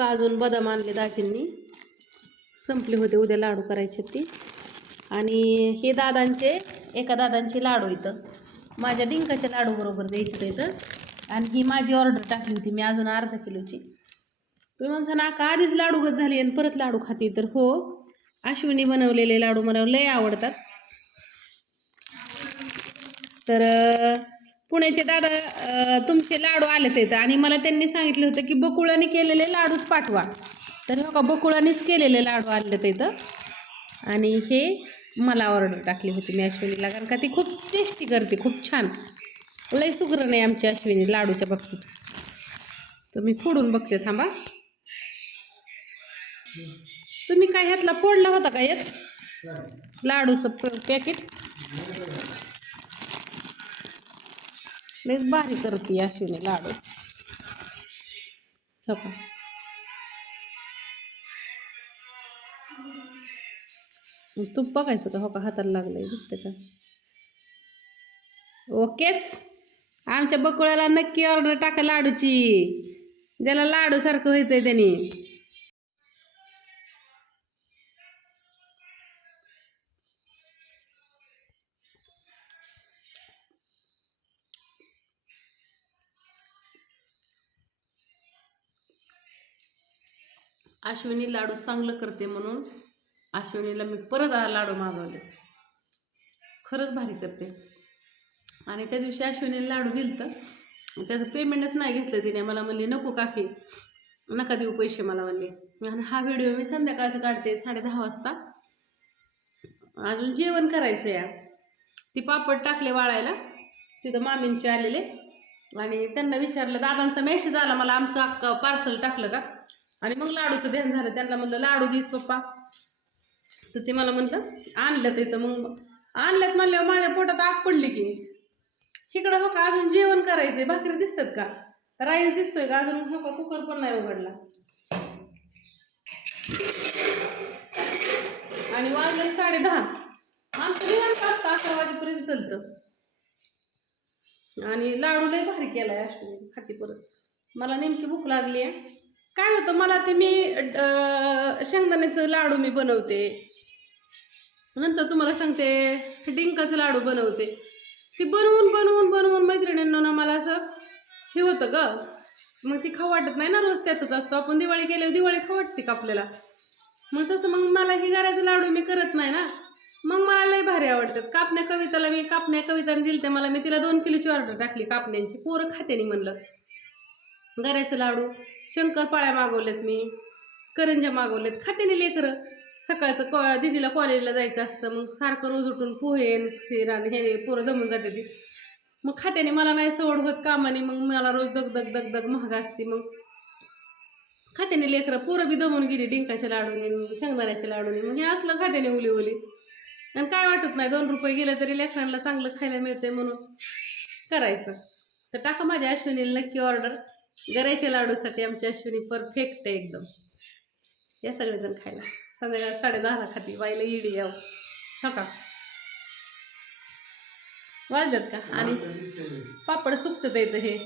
काजून बदाम आणले दाजींनी? संपले होते उद्या लाडू करायचे ती. आणि हे दादांचे एका दादांचे लाडू इथं. माझ्या डिंकाच्या लाडू बरोबर द्यायचे इथं. आणि ही माझी ऑर्डर टाकली होती मी अजून अर्धा किलोची. तुम्ही म्हणता ना का आधीच लाडू गत झाली आणि परत लाडू खाते. तर हो अश्विनी बनवलेले लाडू मला लय आवडतात. तर पुण्याचे दादा तुमचे लाडू आले ते आणि मला त्यांनी सांगितलं होतं की बकुळाने केलेले लाडूच पाठवा. तर हो का बकुळानेच केलेले लाडू आले तिथं आणि हे मला ऑर्डर टाकली होती मी अश्विनीला कारण का ती खूप टेस्टी करते खूप छान. लय सुग्र नाही आमची अश्विनी लाडूच्या बाबतीत. तर मी फोडून बघते थांबा. तुम्ही काय ह्यातला फोडला होता का एक? लाडूचं पॅकेट? लयच भारी करते अश्विनी लाडू. हो का? तूप बघायचं का? हो का? हाताला लागलंय दिसते का? ओकेच. आमच्या बकुळाला नक्की ऑर्डर टाका लाडूची. ज्याला लाडूसारखं व्हायचंय त्यांनी. अश्विनी लाडू चांगलं करते म्हणून अश्विनीला मी परत लाडू मागवले खरंच भारी करते. आणि त्या दिवशी अश्विनीला लाडू दिलं तर त्याचं पेमेंटच नाही घेतलं तिने. मला म्हणली नको काकी नका देऊ पैसे मला म्हणले. आणि हा व्हिडिओ मी संध्याकाळचं काढते साडे दहा वाजता. अजून जेवण करायचं या. ती पापड टाकले वाळायला. तिथं मामींचे आलेले. आणि त्यांना विचारलं दादांचा मेसेज आला मला आमचं अक्का पार्सल टाकलं का? आणि मग लाडूचं ध्यान झालं. त्यांना म्हणलं लाडू दिस पप्पा. तर ते मला म्हणलं आणलं तिथं मग आणल्यात म्हणल्यावर माझ्या पोटात आग पडली की. इकडं बघा अजून जेवण करायचंय. भाकरी दिसतात का? राईस दिसतोय का? अजून नका कुकर पण नाही उघडला. आणि वाजले साडे दहा आमचं निवांत असतं. अकरा वाजेपर्यंत चालतं. आणि लाडू लय भारी केलाय अश्विनी. खाती परत. मला नेमकी भूक लागली आहे काय होतं मला ते मी शेंगदाण्याचं लाडू मी बनवते. नंतर तुम्हाला सांगते डिंकाचं लाडू बनवते. ती बनवून बनवून बनवून मैत्रिणींना ना मला असं हे होतं ग. मग ती खाऊ वाटत नाही ना रोज त्यातच असतो. आपण दिवाळी केल्यावर दिवाळी खाऊ वाटते का आपल्याला? मग तसं मग मला ही घराचं लाडू मी करत नाही ना. मग मला लई भारी आवडतात. कापण्या कविताला मी कापण्या कविताने दिली मला. मी तिला दोन किलोची ऑर्डर टाकली कापण्यांची. पोरं खाते नाही म्हणलं. गऱ्याचं लाडू. शंकरपाळ्या मागवल्यात मी करंज्या मागवल्यात खाते नाही लेकरं. सकाळचं कॉ दिदीला कॉलेजला जायचं असतं मग सारखं रोज उठून पोहे आणि आणि हे पोरं दमून जाते ती मग खात्याने मला नाही सवड होत कामाने मग मला रोज दग दग दग दग महाग असते मग खात्याने लेकरं पोरं बी दमून गेली डिंकाच्या लाडूने शेंगदाण्याच्या लाडूने मग हे असलं खात्याने उली उली आणि काय वाटत नाही दोन रुपये गेले तरी लेकरांना चांगलं खायला मिळते म्हणून करायचं. तर टाका माझ्या अश्विनीला नक्की ऑर्डर गऱ्याच्या लाडूसाठी आमची अश्विनी परफेक्ट आहे एकदम. या सगळेजण खायला. संध्याकाळी साडे दहाला खाती. बाईला इडी याव हो का? वाजल्यात का? आणि पापड सुकतं येतं हे.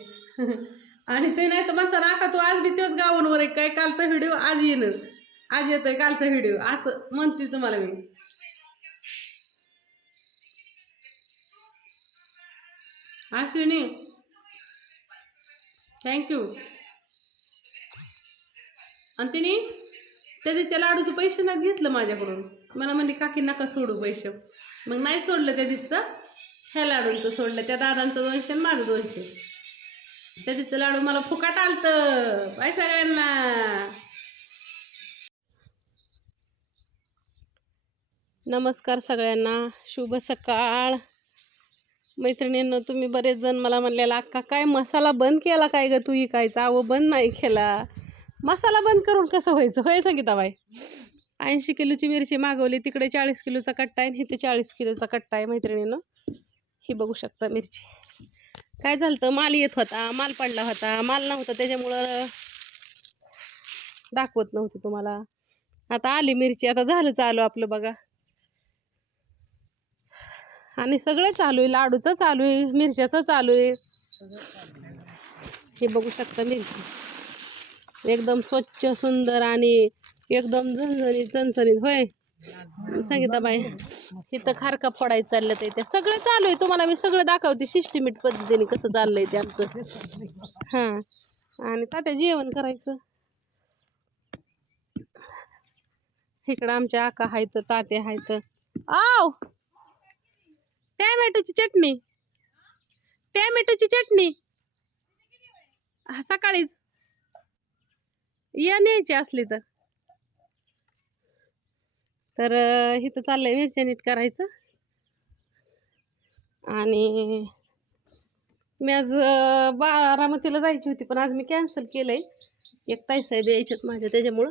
आणि ते नाही तर म्हणता ना का तू आज बी तेच गावांवर आहे. काय कालचा व्हिडिओ? आज येणार आज येतोय कालचा व्हिडिओ. असं म्हणते तुम्हाला मी. अश्विनी थँक्यू आणि तिने त्या दिवच्या लाडूचे पैसे नाही घेतलं माझ्याकडून. मला म्हणे काकी नका सोडू पैसे. मग नाही सोडलं त्या दिवचं ह्या लाडूंचं सोडलं. त्या दादांचं दोनशे आणि माझं दोनशे. त्या दिवचं लाडू मला फुकाट आलतं. बाय सगळ्यांना. नमस्कार सगळ्यांना. शुभ सकाळ. मैत्रिणींनो तुम्ही बरेच जण मला म्हणलेला अक्का काय मसाला बंद केला काय ग तू इकायचा अहो बंद नाही केला. मसाला बंद करून कसं व्हायचं? होय सांगिता बाई? ऐंशी किलोची मिरची मागवली तिकडे चाळीस किलोचा कट्टा आहे आणि इथे चाळीस किलोचा कट्टा आहे मैत्रिणीनं. ही बघू शकता मिरची. काय झालं तर माल येत होता माल पडला होता. माल नव्हता त्याच्यामुळं दाखवत नव्हती तुम्हाला. आता आली मिरची आता झालं चालू आपलं बघा. आणि सगळं चालू आहे लाडूचं चालू आहे मिरच्याचं चालू आहे. हे बघू शकता मिरची. एकदम स्वच्छ सुंदर आणि एकदम झणझणीत चणचणीत होय. संगीताबाई इथं खारका फोडायचं चाललं ते त्या. सगळं चालू आहे. तुम्हाला मी सगळं दाखवते सिस्टमिट पद्धतीने कसं चाललंय ते आमचं. हां. आणि तात्या जेवण करायचं? इकडं आमच्या आका आहेत तात्या आहेत आव! टॅमॅटोची चटणी. टॅमॅटोची चटणी. हा, सकाळीच. या न्यायची असली तर. तर इथं चाललंय मिरच्या नीट करायचं. आणि मी आज बारामतीला जायची होती पण आज मी कॅन्सल केलंय. एक ताईसाहेब यायच्यात माझ्या त्याच्यामुळं.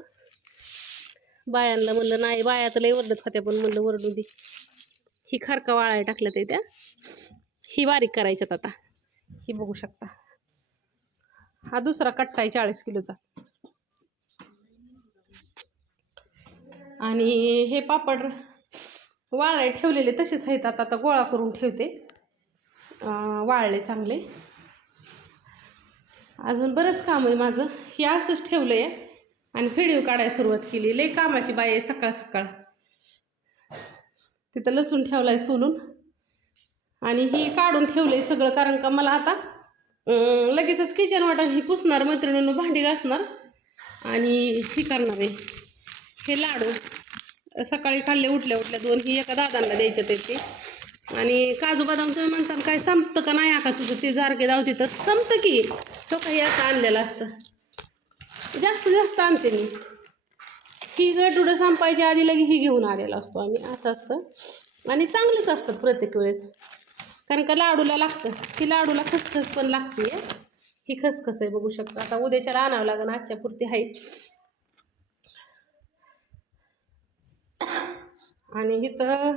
बायांना म्हणलं नाही बाया तर लई ओरडत होत्या पण म्हणलं ओरडू दे. ही खारका वाळायला टाकलं ते त्या ही बारीक करायच्यात आता. ही बघू शकता. हा दुसरा कट्टा आहे चाळीस किलोचा. आणि हे पापड वाळले ठेवलेले तसेच आहेत. आता आता गोळा करून ठेवते. वाळले चांगले. अजून बरंच काम आहे माझं. हे असंच ठेवलं आहे आणि व्हिडिओ काढायला सुरुवात केली. लई कामाची बाई आहे सकाळ सकाळ. तिथं लसूण ठेवला आहे सोलून. आणि ही काढून ठेवलं आहे सगळं कारण का मला आता लगेचच किचन वाटण ही पुसणार मैत्रिणीनं भांडी घासणार. आणि ही करणार आहे हे लाडू. सकाळी खाल्ले उठल्या उठल्या दोन ही एका दादांना द्यायचे ते. आणि काजू बदाम तुम्ही म्हणताल काय संपतं का नाही का तुझं? ते जारके धावते तर संपतं की तो काही असं आणलेलं असतं. जास्त जास्त आणते मी. ही गटुडं संपायच्या आधी लगे ही घेऊन आलेला असतो आम्ही. असं असतं. आणि चांगलंच असतं प्रत्येक वेळेस. कारण का लाडूला लागतं. ही लाडूला खसखस पण लागते ही खसखस आहे बघू शकता. आता उद्याच्याला आणावं लागेल. आजच्या पुरती आहे. आणि इथं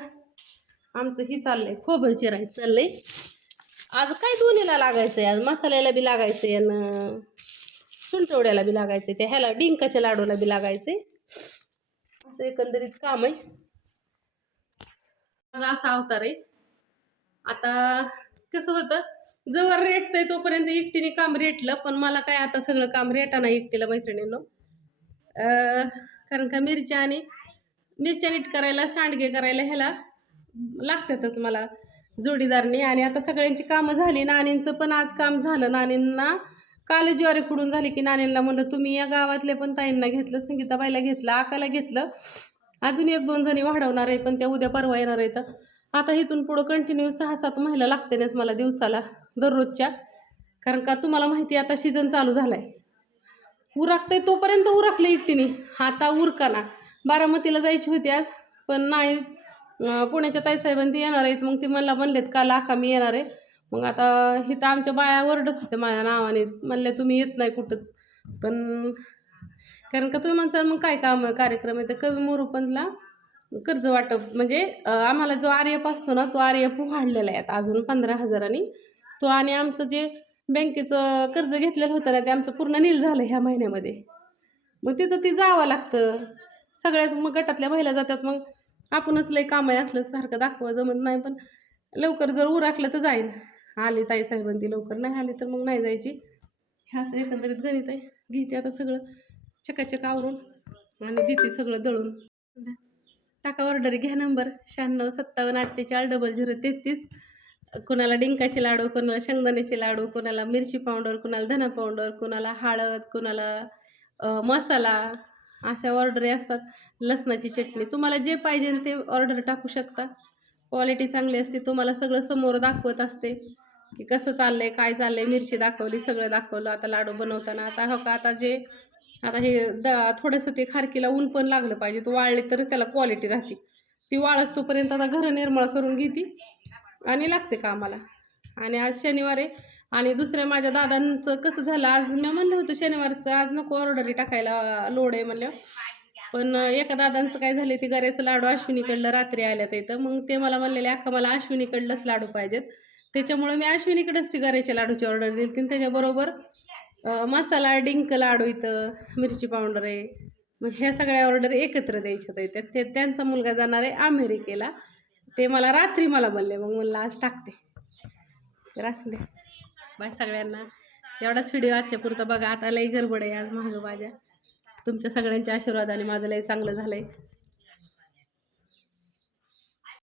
आमचं ही चाललंय. खोबरं चिरायचं चाललंय. आज काय दोन्हीला लागायचं आहे आज मसाल्याला बी लागायचं आहे आणि सुंटवड्याला बी लागायचं आहे त्या ह्याला डिंकाच्या लाडूला बी लागायचं आहे असं एकंदरीत काम आहे. माझा असा अवतार आहे. आता कसं होतं जवळ रेटतंय तोपर्यंत एकटीने काम रेटलं पण मला काय आता सगळं काम रेटाना एकटीला मैत्रिणीनं. अं, कारण का मिरच्या आणि मिरच्या नीट करायला सांडगे करायला ह्याला लागतातच मला जोडीदारनी. आणि आता सगळ्यांची कामं झाली नानींचं पण आज काम झालं नानींना काल ज्वारी खुडून झाली की नाण्यांना म्हणलं तुम्ही या गावातले पण ताईंना घेतलं संगीताबाईला घेतलं आकाला घेतलं. अजून एक दोन जणी वाढवणार आहे पण त्या उद्या परवा येणार आहेत. आता इथून पुढं कंटिन्यू सहा सात महिला लागतेच मला दिवसाला दररोजच्या. कारण का तुम्हाला माहिती आता सीझन चालू झाला आहे उरकतंय तोपर्यंत उरकलं एकटीने. आता उरकाना. बारामतीला जायची होती आज पण नाही. पुण्याच्या ताईसाहेबांनी येणार आहेत मग ती मला म्हणलेत काल आका मी येणार आहे. मग आता इथं आमच्या बाया ओरडत होत्या माझ्या नावाने. म्हणले तुम्ही येत नाही कुठंच. पण कारण का तुम्ही म्हणसाल मग काय काम कार्यक्रम आहे. तर कवी मोरोपंतला कर्ज वाटप म्हणजे आम्हाला जो आर एफ असतो ना तो आर एफ वाढलेला आहे आता अजून पंधरा हजारांनी. तो आणि आमचं जे बँकेचं कर्ज घेतलेलं होतं ना ते आमचं पूर्ण नील झालं ह्या महिन्यामध्ये. मग तिथं ती जावं लागतं. सगळ्याच मग गटातल्या महिला जातात. मग आपणच लय काम आहे असलं सारखं दाखवा जमत नाही पण लवकर जर उराकलं तर जाईल आली ताई साहेबांनी ती लवकर नाही आली तर मग नाही जायची. ह्या असं एकंदरीत गणित आहे. घेते आता सगळं चकाचक आवरून आणि देते सगळं दळून. टाका ऑर्डर घ्या नंबर शहाण्णव सत्तावन्न अठ्ठेचाळीस डबल झिरो तेहतीस. कोणाला डिंकाचे लाडू कोणाला शेंगदाण्याचे लाडू कोणाला मिरची पावडर कोणाला धना पावडर कोणाला हळद कोणाला मसाला अशा ऑर्डरी असतात. लसणाची चटणी. तुम्हाला जे पाहिजे ते ऑर्डर टाकू शकता. क्वालिटी चांगली असते. तुम्हाला सगळं समोर दाखवत असते. की कसं चाललंय काय चाललंय मिरची दाखवली सगळं दाखवलं आता लाडू बनवताना. आता हो का आता जे आता हे द थोडंसं ते खारकीला ऊन पण लागलं पाहिजे तो वाळले तर त्याला क्वालिटी राहते. ती वाळस तोपर्यंत आता घरं निर्मळ करून घेते आणि लागते कामाला. आणि आज शनिवार आहे आणि दुसऱ्या माझ्या दादांचं कसं झालं आज मी म्हणलं होतं शनिवारचं आज नको ऑर्डरी टाकायला लोड आहे म्हणलं. पण एका दादांचं काय झालं ते गऱ्याचं लाडू अश्विनीकडलं रात्री आल्यात इथं. मग ते मला म्हणलेले अख्खा मला अश्विनीकडलंच लाडू पाहिजेत. त्याच्यामुळं मी अश्विनीकडेच ती गऱ्याच्या लाडूची ऑर्डर दिली होती. त्याच्याबरोबर मसाला डिंक लाडू इथं मिरची पावडर आहे. मग ह्या सगळ्या ऑर्डर एकत्र द्यायच्या होत्या ते त्यांचा मुलगा जाणार आहे अमेरिकेला. ते मला रात्री मला बोलले मग मला आज टाकते. तर असू दे. बाय सगळ्यांना. एवढाच व्हिडिओ आजच्या पुरता बघा. आता लई गडबड आहे आज महाग माझ्या तुमच्या सगळ्यांच्या आशीर्वादाने माझं लई चांगलं झालं आहे